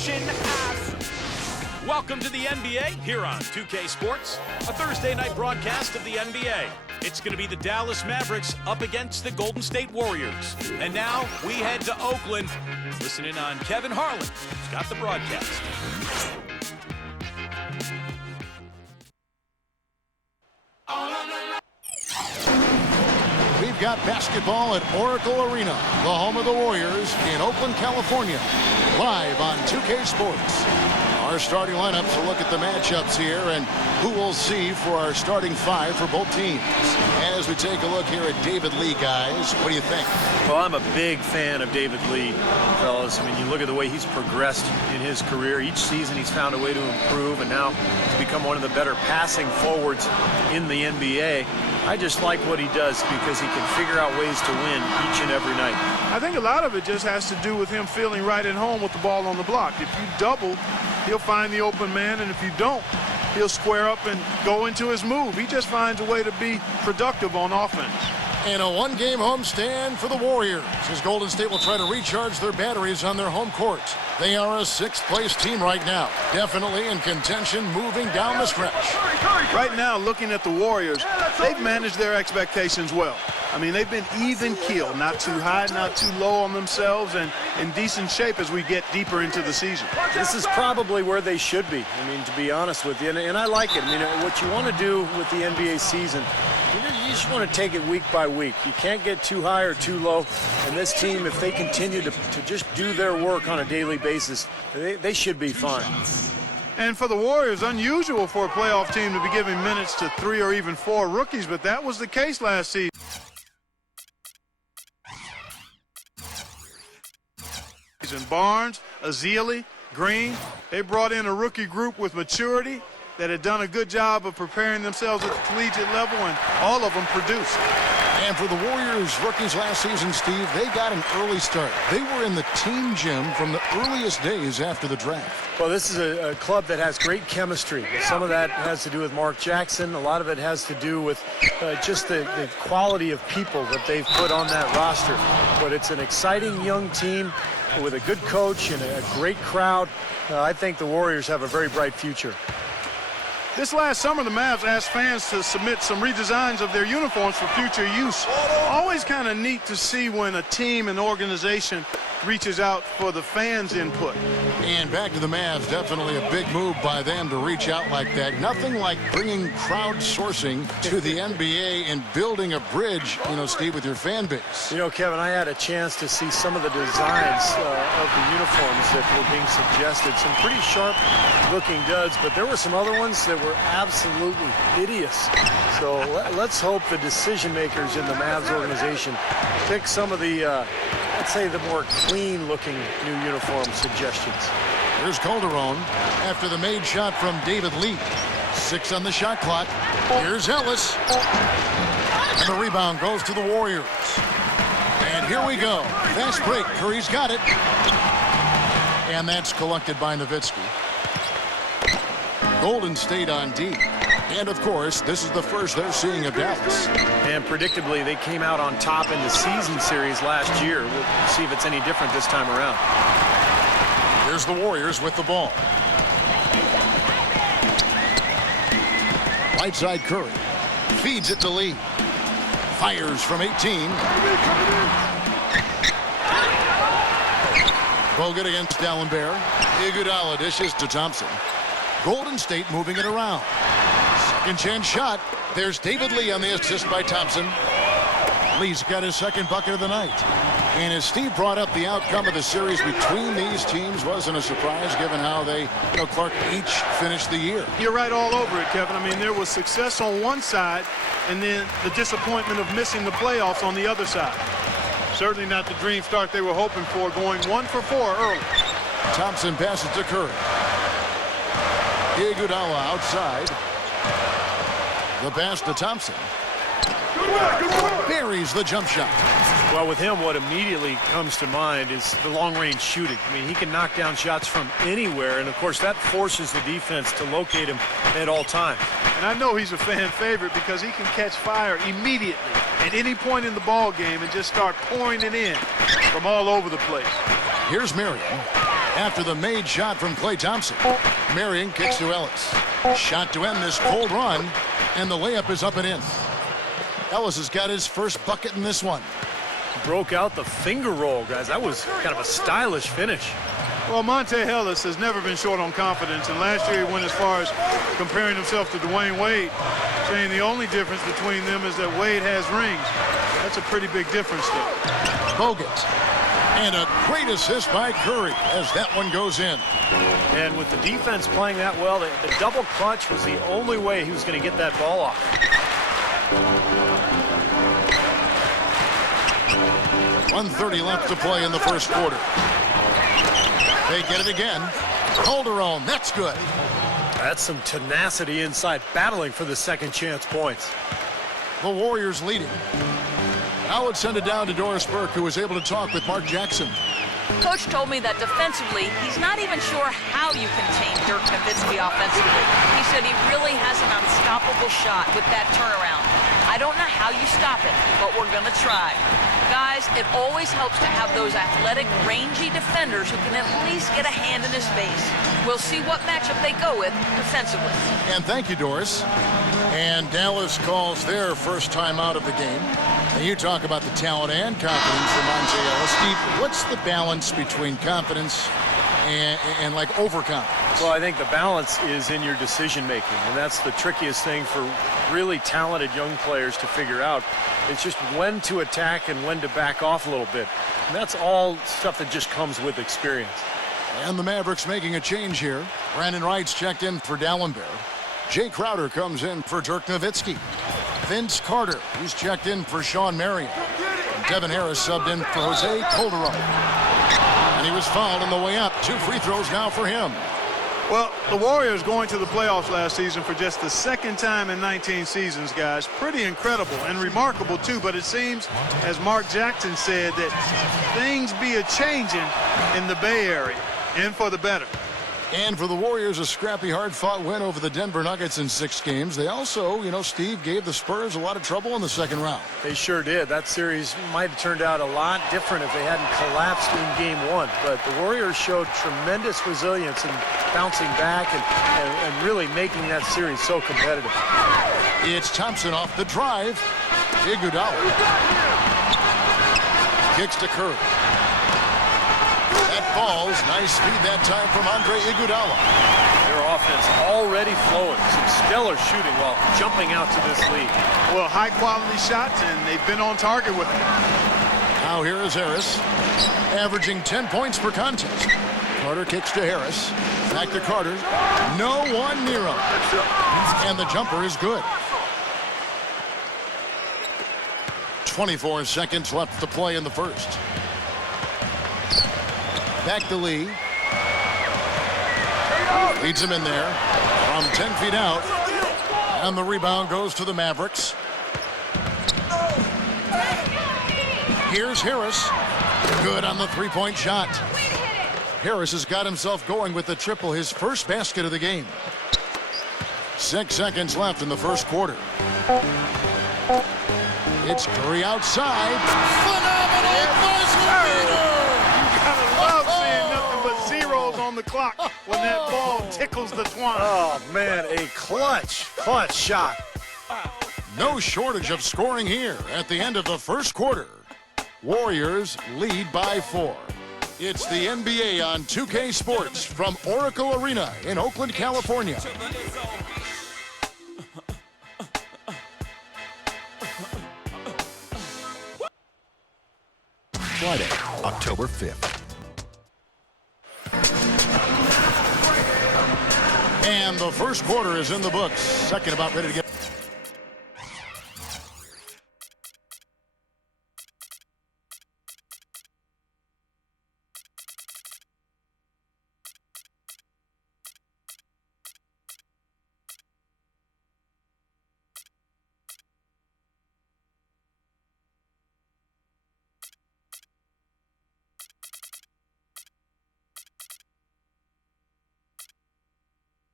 Russian ass. Welcome to the NBA here on 2K Sports, a Thursday night broadcast of the NBA. It's going to be the Dallas Mavericks up against the Golden State Warriors. And now we head to Oakland. Listen in on Kevin Harlan, who's got the broadcast. We've got basketball at Oracle Arena, the home of the Warriors in Oakland, California. Live on 2K Sports. Our starting lineups will look at the matchups here and who we'll see for our starting five for both teams. As we take a look here at David Lee, guys, what do you think? Well, I'm a big fan of David Lee, fellas. I mean, you look at the way he's progressed in his career. Each season he's found a way to improve, and now he's become one of the better passing forwards in the NBA. I just like what he does because he can figure out ways to win each and every night. I think a lot of it just has to do with him feeling right at home with the ball on the block. If you double, he'll find the open man, and if you don't, he'll square up and go into his move. He just finds a way to be productive on offense. And a one-game homestand for the Warriors as Golden State will try to recharge their batteries on their home court. They are a sixth-place team right now, definitely in contention moving down the stretch. Right now, looking at the Warriors, they've managed their expectations well. I mean, they've been even keel, not too high, not too low on themselves, and in decent shape as we get deeper into the season. This is probably where they should be, I mean, to be honest with you, and I like it. I mean, what you want to do with the NBA season, you just want to take it week by week. You can't get too high or too low, and this team, if they continue to just do their work on a daily basis, they should be fine. And for the Warriors, unusual for a playoff team to be giving minutes to 3 or even 4 rookies, but that was the case last season. Barnes, Azili, Green, they brought in a rookie group with maturity that had done a good job of preparing themselves at the collegiate level, and all of them produced. And for the Warriors rookies last season, Steve, they got an early start. They were in the team gym from the earliest days after the draft. Well, this is a club that has great chemistry. Some of that has to do with Mark Jackson. A lot of it has to do with just the quality of people that they've put on that roster. But it's an exciting young team with a good coach and a great crowd. I think the Warriors have a very bright future. This last summer, the Mavs asked fans to submit some redesigns of their uniforms for future use. Always kind of neat to see when a team and organization reaches out for the fans' input. And back to the Mavs, definitely a big move by them to reach out like that. Nothing like bringing crowdsourcing to the NBA and building a bridge, Steve, with your fan base. Kevin, I had a chance to see some of the designs of the uniforms that were being suggested. Some pretty sharp-looking duds, but there were some other ones that were absolutely hideous. So let's hope the decision-makers in the Mavs organization pick some of the let's say the more clean-looking new uniform suggestions. Here's Calderon after the made shot from David Lee. 6 on the shot clock. Here's Ellis. And the rebound goes to the Warriors. And here we go. Fast break. Curry's got it. And that's collected by Nowitzki. Golden State on D. And, of course, this is the first they're seeing of Dallas. And predictably, they came out on top in the season series last year. We'll see if it's any different this time around. Here's the Warriors with the ball. Right side Curry. Feeds it to Lee. Fires from 18. Bogut against Dallenberg. Iguodala dishes to Thompson. Golden State moving it around. Second chance shot. There's David Lee on the assist by Thompson. Lee's got his second bucket of the night. And as Steve brought up, the outcome of the series between these teams wasn't a surprise given how they, Clark, each finished the year. You're right all over it, Kevin. I mean, there was success on one side and then the disappointment of missing the playoffs on the other side. Certainly not the dream start they were hoping for, going 1 for 4 early. Thompson passes to Curry. Iguodala outside. The pass to Thompson. Buries the jump shot. Well, with him, what immediately comes to mind is the long-range shooting. I mean, he can knock down shots from anywhere, and, of course, that forces the defense to locate him at all times. And I know he's a fan favorite because he can catch fire immediately at any point in the ball game and just start pouring it in from all over the place. Here's Marion. after the made shot from Klay Thompson. Marion kicks to Ellis. Shot to end this cold run, and the layup is up and in. Ellis has got his first bucket in this one. Broke out the finger roll, guys. That was kind of a stylish finish. Well, Monte Ellis has never been short on confidence, and last year he went as far as comparing himself to Dwayne Wade, saying the only difference between them is that Wade has rings. That's a pretty big difference, though. Bogut. And a great assist by Curry as that one goes in. And with the defense playing that well, the double clutch was the only way he was going to get that ball off. 1:30 left to play in the first quarter. They get it again. Calderon, that's good. That's some tenacity inside, battling for the second chance points. The Warriors leading. Now let's send it down to Doris Burke, who was able to talk with Mark Jackson. Coach told me that defensively, he's not even sure how you contain Dirk Nowitzki offensively. He said he really has an unstoppable shot with that turnaround. I don't know how you stop it, but we're going to try. Guys, it always helps to have those athletic, rangy defenders who can at least get a hand in his face. We'll see what matchup they go with defensively. And thank you, Doris. And Dallas calls their first time out of the game. And you talk about the talent and confidence for Monte Ellis. Steve, what's the balance between confidence and like overconfidence? Well, I think the balance is in your decision making, and that's the trickiest thing for really talented young players to figure out. It's just when to attack and when to back off a little bit. And that's all stuff that just comes with experience. And the Mavericks making a change here. Brandon Wright's checked in for Dallenberg. Jay Crowder comes in for Dirk Nowitzki. Vince Carter, he's checked in for Sean Marion. Devin Harris subbed in for Jose Calderon. And he was fouled on the way up. 2 free throws now for him. Well, the Warriors going to the playoffs last season for just the second time in 19 seasons, guys. Pretty incredible and remarkable, too. But it seems, as Mark Jackson said, that things be a-changing in the Bay Area, and for the better. And for the Warriors, a scrappy, hard-fought win over the Denver Nuggets in 6 games. They also, Steve, gave the Spurs a lot of trouble in the second round. They sure did. That series might have turned out a lot different if they hadn't collapsed in game 1. But the Warriors showed tremendous resilience in bouncing back and really making that series so competitive. It's Thompson off the drive. Iguodala kicks to Curry. That falls. Nice speed that time from Andre Iguodala. Their offense already flowing. Some stellar shooting while jumping out to this lead. Well, high-quality shots, and they've been on target with them. Now here is Harris, averaging 10 points per contest. Carter kicks to Harris. Back to Carter. No one near him. And the jumper is good. 24 seconds left to play in the first. Back to Lee. Leads him in there from 10 feet out. And the rebound goes to the Mavericks. Here's Harris. Good on the three-point shot. Harris has got himself going with the triple, his first basket of the game. 6 seconds left in the first quarter. It's Curry outside. Phenomenal buzzer beater! On the clock when that ball tickles the twine. Oh, man, a clutch shot. No shortage of scoring here at the end of the first quarter. Warriors lead by 4. It's the NBA on 2K Sports from Oracle Arena in Oakland, California. Friday, October 5th. And the first quarter is in the books. Second about ready to get.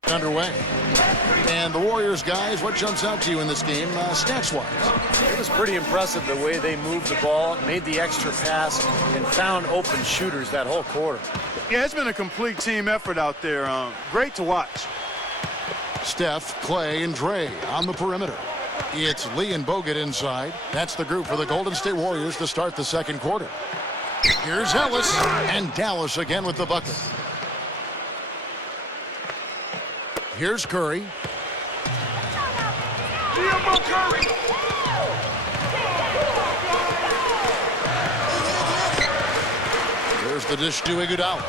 Underway. And the Warriors, guys, what jumps out to you in this game, stats-wise? It was pretty impressive the way they moved the ball, made the extra pass, and found open shooters that whole quarter. Yeah, it's been a complete team effort out there. Great to watch. Steph, Clay, and Dre on the perimeter. It's Lee and Bogut inside. That's the group for the Golden State Warriors to start the second quarter. Here's Ellis, and Dallas again with the bucket. Here's Curry. There's the dish to Iguodala.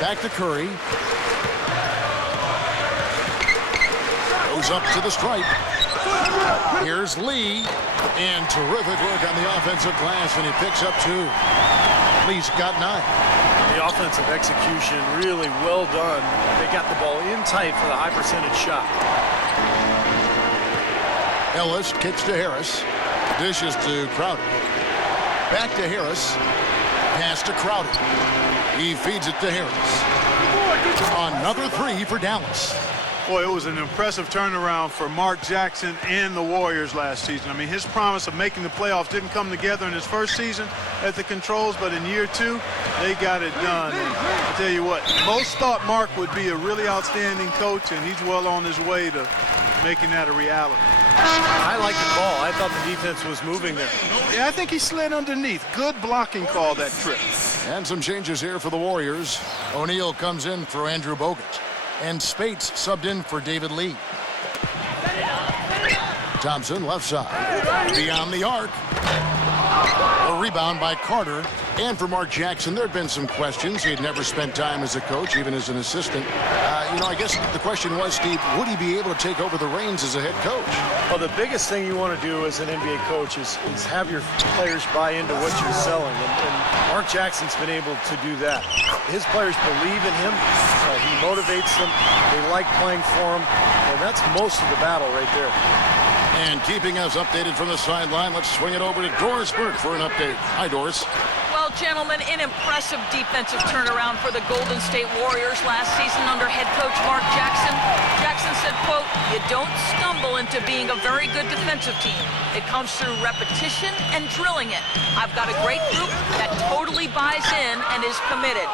Back to Curry. Goes up to the stripe. Here's Lee. And terrific work on the offensive glass, and he picks up 2. Lee's got 9. The offensive execution really well done. They got the ball in tight for the high percentage shot. Ellis kicks to Harris. Dishes to Crowder. Back to Harris. Pass to Crowder. He feeds it to Harris. Another 3 for Dallas. Boy, it was an impressive turnaround for Mark Jackson and the Warriors last season. I mean, his promise of making the playoffs didn't come together in his first season at the Controls, but in year 2, they got it done. And I tell you what, most thought Mark would be a really outstanding coach, and he's well on his way to making that a reality. I like the call. I thought the defense was moving there. Yeah, I think he slid underneath. Good blocking call that trip. And some changes here for the Warriors. O'Neal comes in for Andrew Bogut. And Spates subbed in for David Lee. Thompson left side. Beyond the arc. A rebound by Carter. And for Mark Jackson, there had been some questions. He had never spent time as a coach, even as an assistant. I guess the question was, Steve, would he be able to take over the reins as a head coach? Well, the biggest thing you want to do as an NBA coach is have your players buy into what you're selling. And Mark Jackson's been able to do that. His players believe in him. He motivates them. They like playing for him. And that's most of the battle right there. And keeping us updated from the sideline, let's swing it over to Doris Burke for an update. Hi, Doris. Well, gentlemen, an impressive defensive turnaround for the Golden State Warriors last season under head coach Mark Jackson. Jackson said, quote, "You don't stumble into being a very good defensive team. It comes through repetition and drilling it. I've got a great group that totally buys in and is committed."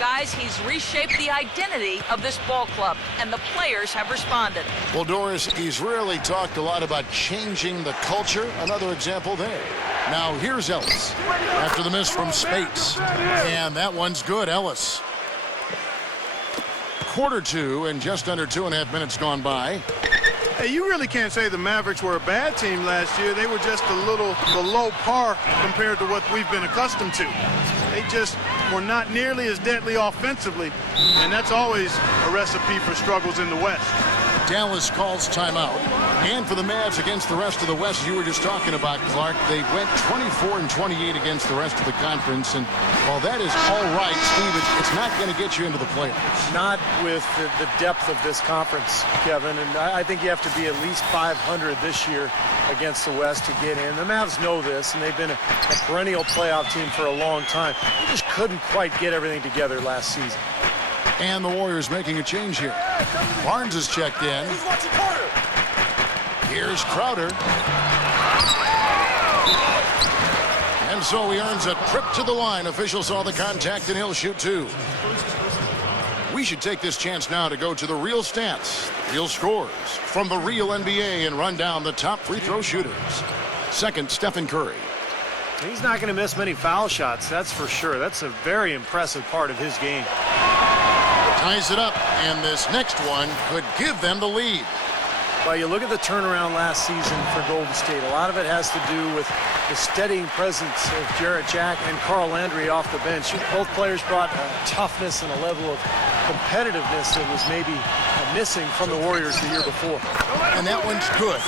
Guys, he's reshaped the identity of this ball club, and the players have responded. Well, Doris, he's really talked a lot about changing the culture. Another example there. Now, here's Ellis after the miss from Spates. And that one's good, Ellis. Quarter 2 and just under 2.5 minutes gone by. Hey, you really can't say the Mavericks were a bad team last year. They were just a little below par compared to what we've been accustomed to. They just were not nearly as deadly offensively, and that's always a recipe for struggles in the West. Dallas calls timeout. And for the Mavs against the rest of the West, you were just talking about, Clark, they went 24-28 against the rest of the conference. And while that is all right, Steve, it's not going to get you into the playoffs. Not with the depth of this conference, Kevin. And I think you have to be at least 500 this year against the West to get in. The Mavs know this, and they've been a perennial playoff team for a long time. They just couldn't quite get everything together last season. And the Warriors making a change here. Barnes is checked in. Here's Crowder. And so he earns a trip to the line. Officials saw the contact, and he'll shoot 2. We should take this chance now to go to the real stats, real scores from the real NBA, and run down the top free throw shooters. Second, Stephen Curry. He's not going to miss many foul shots, that's for sure. That's a very impressive part of his game. Ties it up, and this next one could give them the lead. Well, you look at the turnaround last season for Golden State. A lot of it has to do with the steadying presence of Jarrett Jack and Carl Landry off the bench. Both players brought toughness and a level of competitiveness that was maybe missing from the Warriors the year before. And that one's good.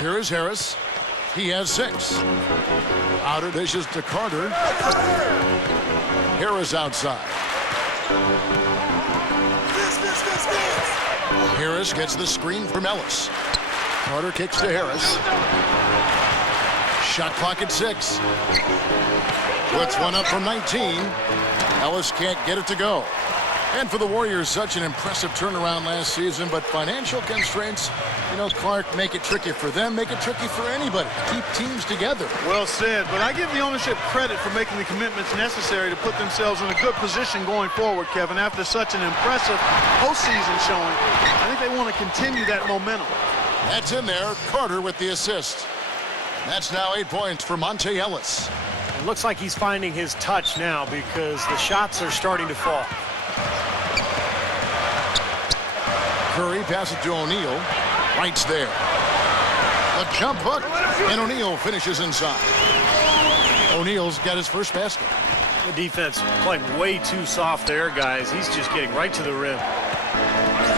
Here is Harris. He has 6. Outer dishes to Carter. Harris outside. Harris gets the screen from Ellis. Carter kicks to Harris. Shot clock at 6. Puts one up from 19. Ellis can't get it to go. And for the Warriors, such an impressive turnaround last season, but financial constraints, Clark, make it tricky for them, make it tricky for anybody. Keep teams together. Well said, but I give the ownership credit for making the commitments necessary to put themselves in a good position going forward, Kevin. After such an impressive postseason showing, I think they want to continue that momentum. That's in there. Carter with the assist. That's now 8 points for Monte Ellis. It looks like he's finding his touch now because the shots are starting to fall. Curry passes to O'Neal. Wright's there. The jump hook, and O'Neal finishes inside. O'Neal's got his first basket. The defense playing way too soft there, guys. He's just getting right to the rim.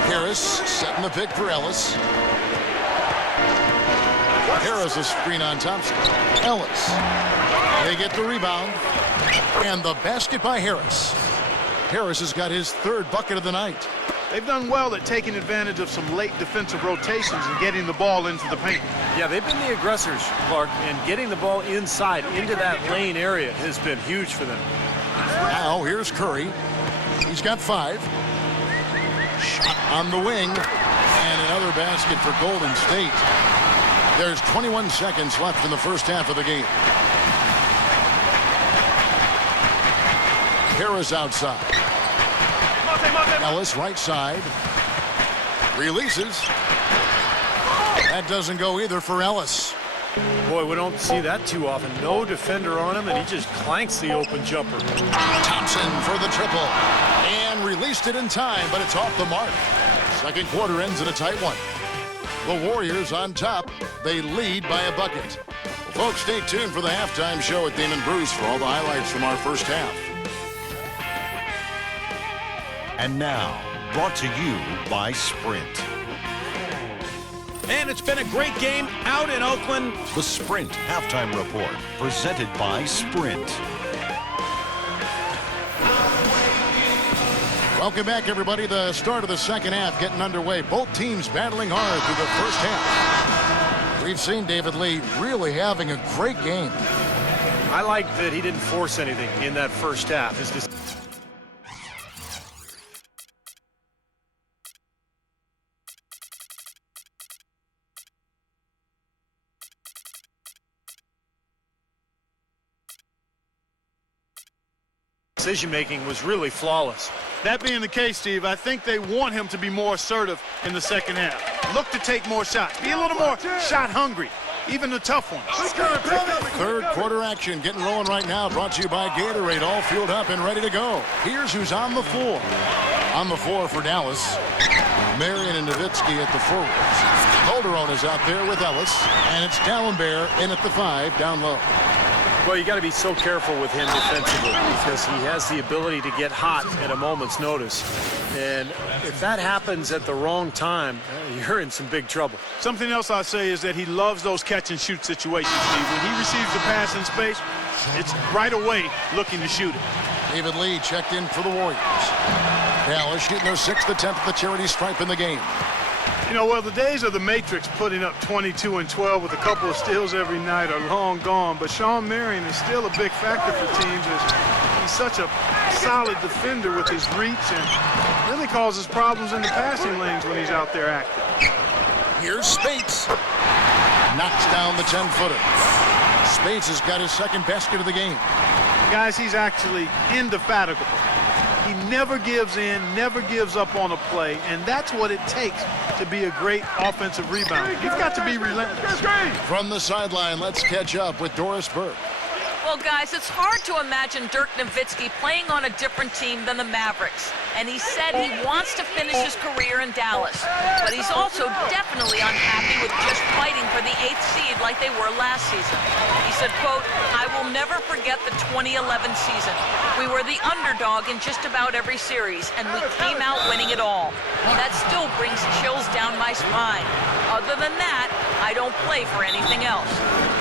Harris setting the pick for Ellis. Harris a screen on Thompson. Ellis. They get the rebound. And the basket by Harris. Harris has got his third bucket of the night. They've done well at taking advantage of some late defensive rotations and getting the ball into the paint. Yeah, they've been the aggressors, Clark, and getting the ball inside into that lane area has been huge for them. Now here's Curry. He's got 5. Shot on the wing. And another basket for Golden State. There's 21 seconds left in the first half of the game. Harris outside. Ellis right side. Releases. That doesn't go either for Ellis. Boy, we don't see that too often. No defender on him, and he just clanks the open jumper. Thompson for the triple. And released it in time, but it's off the mark. Second quarter ends in a tight one. The Warriors on top. They lead by a bucket. Well, folks, stay tuned for the halftime show at Damon Bruce for all the highlights from our first half. And now, brought to you by Sprint. And it's been a great game out in Oakland. The Sprint Halftime Report, presented by Sprint. Welcome back, everybody. The start of the second half getting underway. Both teams battling hard through the first half. We've seen David Lee really having a great game. I like that he didn't force anything in that first half. Decision-making was really flawless. That being the case, Steve, I think they want him to be more assertive in the second half. Look to take more shots. Be a little more shot hungry, even the tough ones. Third quarter action getting rolling right now. Brought to you by Gatorade. All fueled up and ready to go. Here's who's on the floor. On the floor for Dallas. Marion and Nowitzki at the forwards. Calderon is out there with Ellis. And it's Dallenberg in at the 5 down low. Well, you got to be so careful with him defensively because he has the ability to get hot at a moment's notice. And if that happens at the wrong time, you're in some big trouble. Something else I'll say is that he loves those catch-and-shoot situations, Steve. When he receives the pass in space, it's right away looking to shoot it. David Lee checked in for the Warriors. Dallas shooting their 6th attempt at the charity stripe in the game. You know, well, the days of the Matrix putting up 22 and 12 with a couple of steals every night are long gone, but Shawn Marion is still a big factor for teams as he's such a solid defender with his reach and really causes problems in the passing lanes when he's out there active. Here's Spates. Knocks down the 10-footer. Spates has got his second basket of the game. Guys, he's actually indefatigable. He never gives in, never gives up on a play, and that's what it takes to be a great offensive rebounder. You've got to be relentless. From the sideline, let's catch up with Doris Burke. Well, guys, it's hard to imagine Dirk Nowitzki playing on a different team than the Mavericks. And he said he wants to finish his career in Dallas. But he's also definitely unhappy with just fighting for the 8th seed like they were last season. He said, quote, "I will never forget the 2011 season. We were the underdog in just about every series, and we came out winning it all. That still brings chills down my spine. Other than that, I don't play for anything else."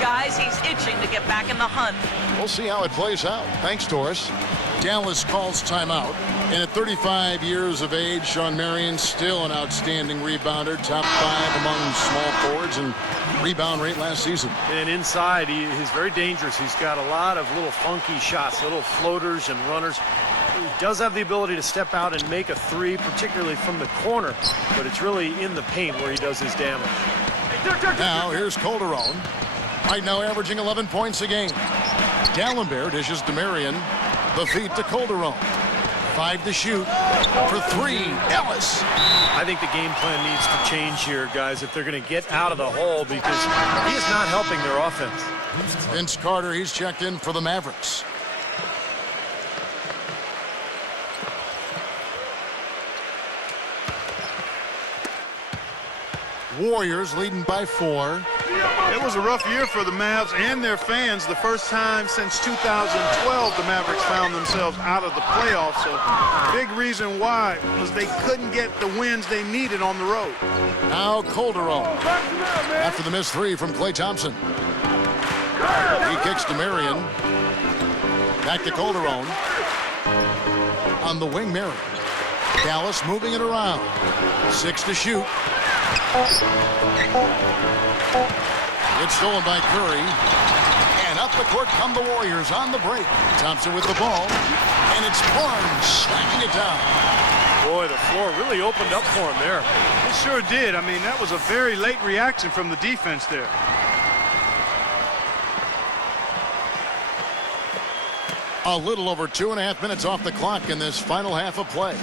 Guys, he's itching to get back in the hunt. We'll see how it plays out. Thanks, Doris. Dallas calls timeout. And at 35 years of age, Shawn Marion still an outstanding rebounder, top 5 among small forwards and rebound rate last season. And inside, he's very dangerous. He's got a lot of little funky shots, little floaters and runners. He does have the ability to step out and make a three, particularly from the corner, but it's really in the paint where he does his damage. Now here's Calderon. Right now averaging 11 points a game. D'Alembert dishes to Marion. The feed to Calderon. 5 to shoot. For 3, Ellis. I think the game plan needs to change here, guys, if they're going to get out of the hole, because he is not helping their offense. Vince Carter, he's checked in for the Mavericks. Warriors leading by 4. It was a rough year for the Mavs and their fans. The first time since 2012 the Mavericks found themselves out of the playoffs. So big reason why was they couldn't get the wins they needed on the road. Now Calderon. After the missed 3 from Klay Thompson. He kicks to Marion. Back to Calderon. On the wing, Marion. Dallas moving it around. 6 to shoot. It's stolen by Curry. And up the court come the Warriors on the break. Thompson with the ball. And it's Barnes slamming it down. Boy, the floor really opened up for him there. It sure did. I mean, that was a very late reaction from the defense there. A little over 2.5 minutes off the clock in this final half of play.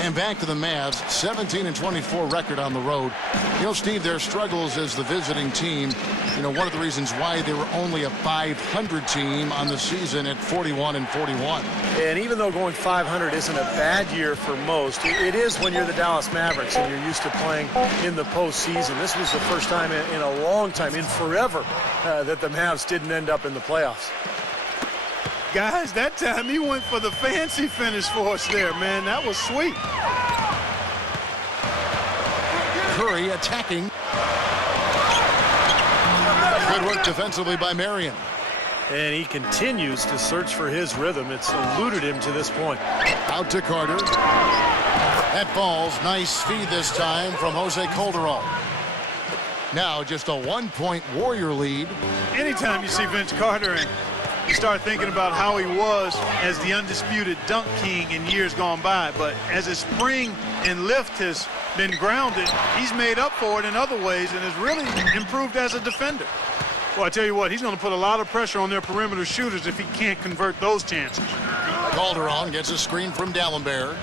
And back to the Mavs, 17-24 record on the road. You know, Steve, their struggles as the visiting team, you know, one of the reasons why they were only a 500 team on the season at 41-41. And even though going 500 isn't a bad year for most, it is when you're the Dallas Mavericks and you're used to playing in the postseason. This was the first time in a long time, in forever, that the Mavs didn't end up in the playoffs. Guys, that time he went for the fancy finish for us there, man. That was sweet. Curry attacking. Good work defensively by Marion. And he continues to search for his rhythm. It's eluded him to this point. Out to Carter. That ball's nice feed this time from Jose Calderon. Now just a 1-point Warrior lead. Anytime you see Vince Carter and you start thinking about how he was as the undisputed dunk king in years gone by, but as his spring and lift has been grounded, he's made up for it in other ways and has really improved as a defender. Well, I tell you what, he's going to put a lot of pressure on their perimeter shooters if he can't convert those chances. Calderon gets a screen from D'Alembert.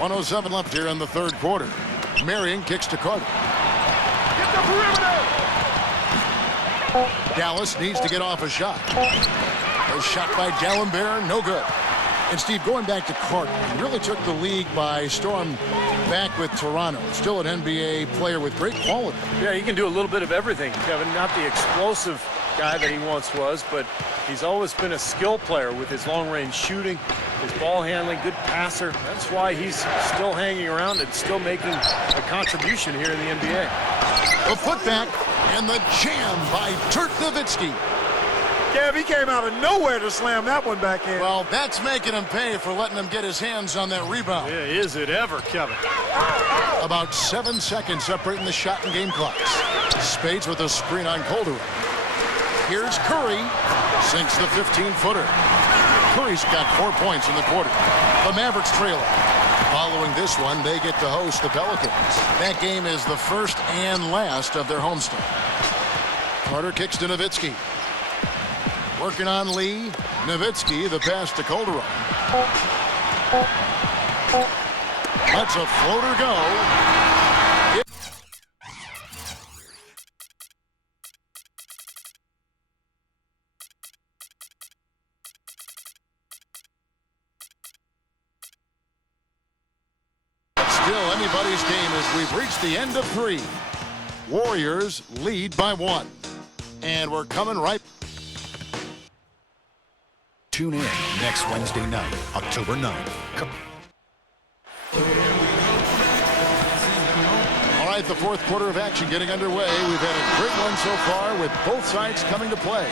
1:07 left here in the third quarter. Marion kicks to Carter. Get the perimeter! Dallas needs to get off a shot. A shot by D'Alembert, no good. And Steve, going back to Carter, he really took the league by storm back with Toronto. Still an NBA player with great quality. Yeah, he can do a little bit of everything, Kevin. Not the explosive guy that he once was, but he's always been a skill player with his long-range shooting, his ball handling, good passer. That's why he's still hanging around and still making a contribution here in the NBA. A putback and the jam by Dirk Nowitzki. Gav, he came out of nowhere to slam that one back in. Well, that's making him pay for letting him get his hands on that rebound. Yeah, is it ever, Kevin? About 7 seconds separating the shot and game clocks. Spades with a screen on Calderon. Here's Curry. Sinks the 15-footer. Curry's got 4 points in the quarter. The Mavericks trailer. Following this one, they get to host the Pelicans. That game is the first and last of their homestand. Carter kicks to Nowitzki. Working on Lee. Nowitzki, the pass to Calderon. Lets a floater go. Still anybody's game as we've reached the end of 3. Warriors lead by 1. And we're coming right. Tune in next Wednesday night, October 9th. All right, the fourth quarter of action getting underway. We've had a great one so far with both sides coming to play.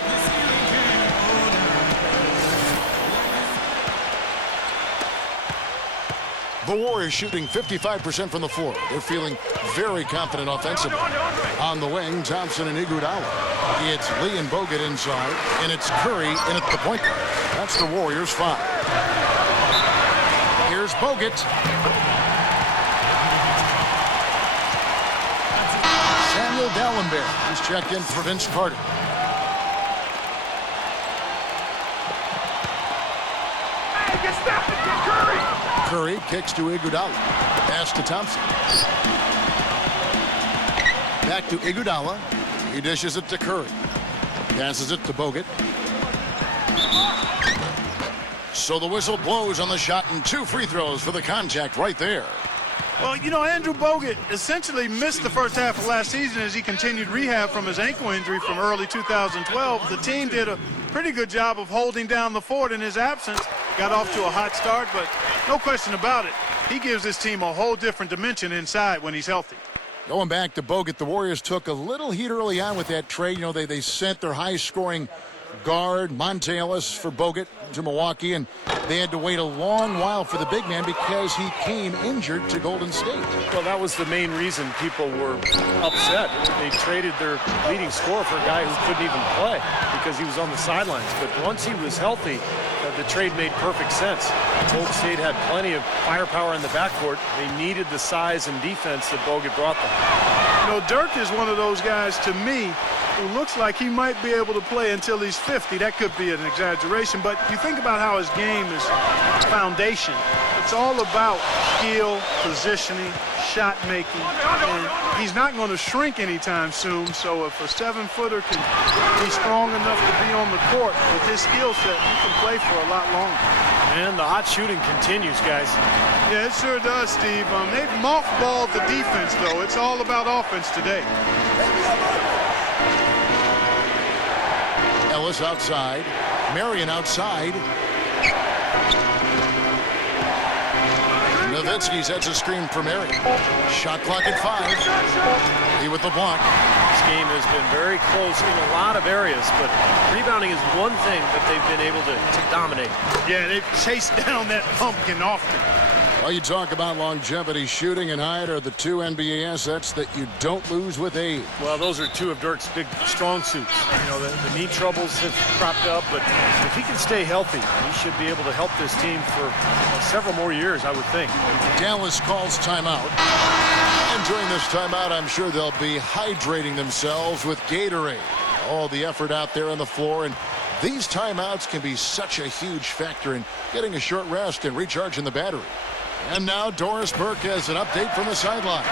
The Warriors shooting 55% from the floor. They're feeling very confident offensively. On the wing, Thompson and Iguodala. It's Lee and Bogut inside, and it's Curry in at the point guard. That's the Warriors' 5. Here's Bogut. Samuel Dallenberg. He's checked in for Vince Carter. Curry kicks to Iguodala. Pass to Thompson. Back to Iguodala. He dishes it to Curry. Passes it to Bogut. So the whistle blows on the shot and 2 free throws for the contact right there. Well, you know, Andrew Bogut essentially missed the first half of last season as he continued rehab from his ankle injury from early 2012. The team did a pretty good job of holding down the fort in his absence. Got off to a hot start, but no question about it. He gives this team a whole different dimension inside when he's healthy. Going back to Bogut, the Warriors took a little heat early on with that trade. You know, they sent their high-scoring guard, Monte Ellis, for Bogut to Milwaukee, and they had to wait a long while for the big man because he came injured to Golden State. Well, that was the main reason people were upset. They traded their leading scorer for a guy who couldn't even play because he was on the sidelines. But once he was healthy, the trade made perfect sense. Golden State had plenty of firepower in the backcourt. They needed the size and defense that Bogut brought them. You know, Dirk is one of those guys, to me, who looks like he might be able to play until he's 50. That could be an exaggeration, but you think about how his game is foundation. It's all about skill, positioning, shot making, and he's not going to shrink anytime soon. So if a 7-footer can be strong enough to be on the court with his skill set, he can play for a lot longer. And the hot shooting continues, guys. Yeah, it sure does, Steve. They've mothballed the defense, though. It's all about offense today. Ellis outside. Marion outside. Nowitzki sets a screen for Marion. Shot clock at 5. He with the block. This game has been very close in a lot of areas, but rebounding is one thing that they've been able to dominate. Yeah, they've chased down that pumpkin often. Well, you talk about longevity. Shooting and height are the 2 NBA assets that you don't lose with age. Well, those are 2 of Dirk's big strong suits. You know, the knee troubles have cropped up, but if he can stay healthy, he should be able to help this team for several more years, I would think. Dallas calls timeout. And during this timeout, I'm sure they'll be hydrating themselves with Gatorade. All the effort out there on the floor, and these timeouts can be such a huge factor in getting a short rest and recharging the battery. And now Doris Burke has an update from the sideline.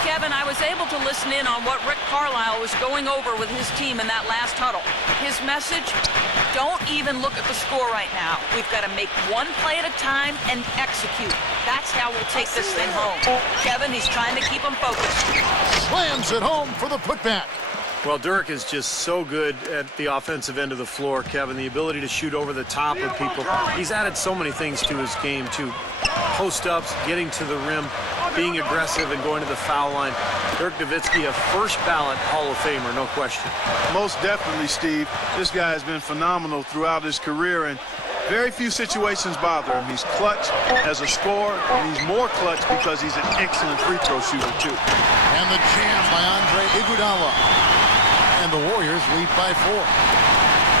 Kevin, I was able to listen in on what Rick Carlisle was going over with his team in that last huddle. His message, don't even look at the score right now. We've got to make one play at a time and execute. That's how we'll take this thing home. Kevin, he's trying to keep them focused. Slams it home for the putback. Well, Dirk is just so good at the offensive end of the floor, Kevin. The ability to shoot over the top of people. He's added so many things to his game, too. Post-ups, getting to the rim, being aggressive, and going to the foul line. Dirk Nowitzki, a first-ballot Hall of Famer, no question. Most definitely, Steve. This guy has been phenomenal throughout his career, and very few situations bother him. He's clutch as a scorer, and he's more clutch because he's an excellent free throw shooter, too. And the jam by Andre Iguodala. And the Warriors lead by 4.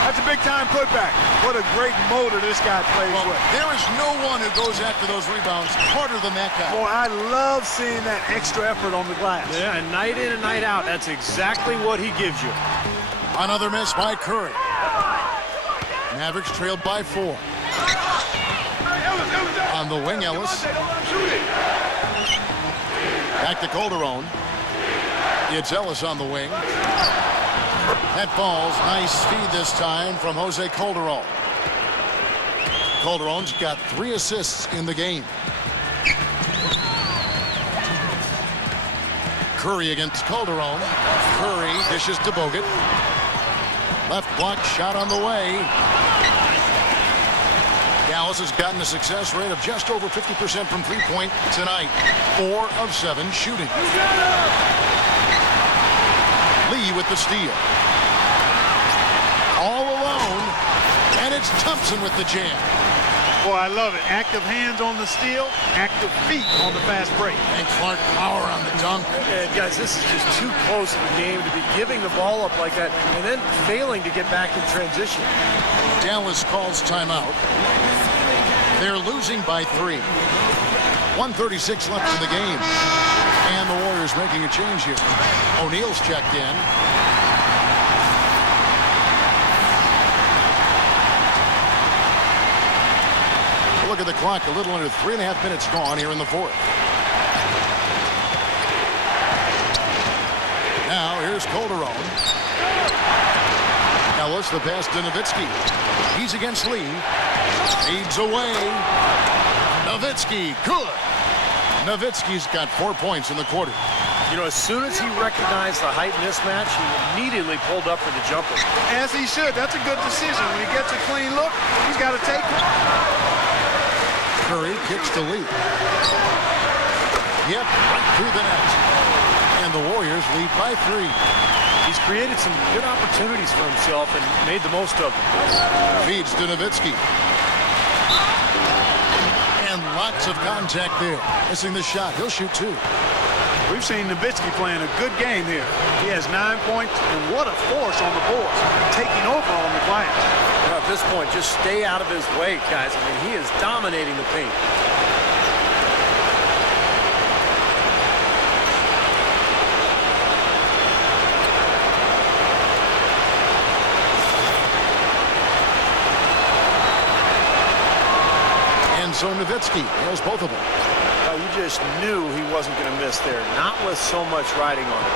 That's a big-time putback. What a great motor this guy plays with. There is no one who goes after those rebounds harder than that guy. Boy, I love seeing that extra effort on the glass. Yeah, and night in and night out, that's exactly what he gives you. Another miss by Curry. Mavericks trailed by 4. On the wing, Ellis. Back to Calderon. It's Ellis on the wing. That falls. Nice feed this time from Jose Calderon. Calderon's got 3 assists in the game. Curry against Calderon. Curry dishes to Bogut. Left block shot on the way. Dallas has gotten a success rate of just over 50% from three-point tonight. 4 of 7 shooting. Lee with the steal. All alone, and it's Thompson with the jam. Boy, I love it. Active hands on the steal, active feet on the fast break. And Clark power on the dunk. And guys, this is just too close of a game to be giving the ball up like that and then failing to get back in transition. Dallas calls timeout. They're losing by 3. 1:36 left in the game. And the Warriors making a change here. O'Neal's checked in. Look at the clock, a little under 3.5 minutes gone here in the fourth. Now here's Calderon. Ellis, the pass to Nowitzki. He's against Lee. Fades away. Nowitzki, good. Nowitzki's got 4 points in the quarter. You know, as soon as he recognized the height mismatch, he immediately pulled up for the jumper. As he should. That's a good decision. When he gets a clean look, he's got to take it. Curry kicks to Lee. Yep, right through the net. And the Warriors lead by 3. He's created some good opportunities for himself and made the most of them. Feeds to Nowitzki. And lots of contact there. Missing the shot. He'll shoot 2. We've seen Nowitzki playing a good game here. He has 9 points, and what a force on the boards, taking over on the glass. Well, at this point, just stay out of his way, guys. I mean, he is dominating the paint. And so Nowitzki nails both of them. You just knew he wasn't going to miss there, not with so much riding on it.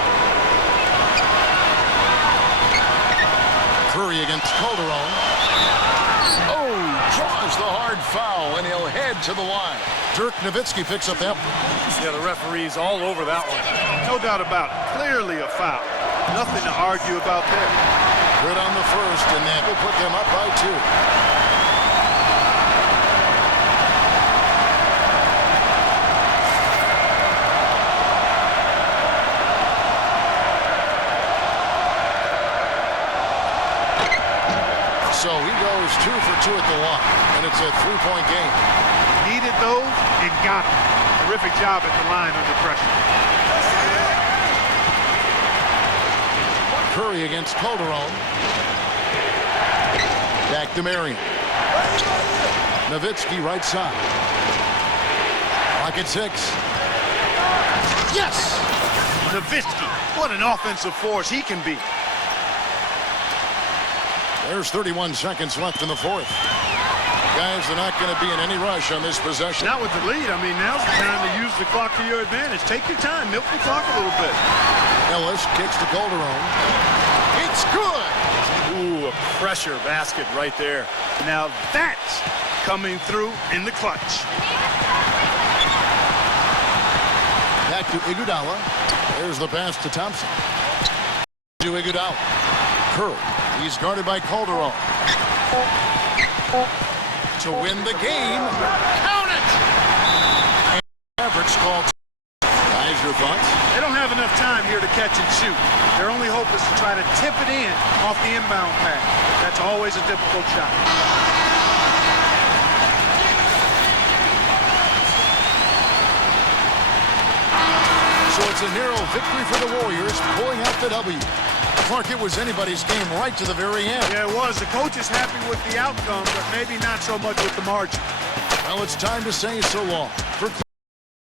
Curry against Calderon. Oh, draws the hard foul, and he'll head to the line. Dirk Nowitzki picks up that one. Yeah, the referee's all over that one. No doubt about it. Clearly a foul. Nothing to argue about there. Good on the first, and that will put them up by 2. So he goes 2 for 2 at the line, and it's a 3-point game. Needed those and got them. Terrific job at the line under pressure. Curry against Calderon. Back to Marion. Nowitzki right side. Clock at 6. Yes! Nowitzki, what an offensive force he can be. There's 31 seconds left in the fourth. Guys, they're not going to be in any rush on this possession. Not with the lead. I mean, now's the time to use the clock to your advantage. Take your time. Milk the clock a little bit. Ellis kicks to Calderon. It's good! Ooh, a pressure basket right there. Now that's coming through in the clutch. Back to Iguodala. There's the pass to Thompson. To Iguodala. Curry. He's guarded by Calderon. To win the game. Count it! And Mavericks called. Guys, your thoughts? They don't have enough time here to catch and shoot. Their only hope is to try to tip it in off the inbound pass. That's always a difficult shot. So it's a narrow victory for the Warriors, pulling out the W. Clark, it was anybody's game right to the very end. Yeah, it was. The coach is happy with the outcome, but maybe not so much with the margin. Well, it's time to say so long. For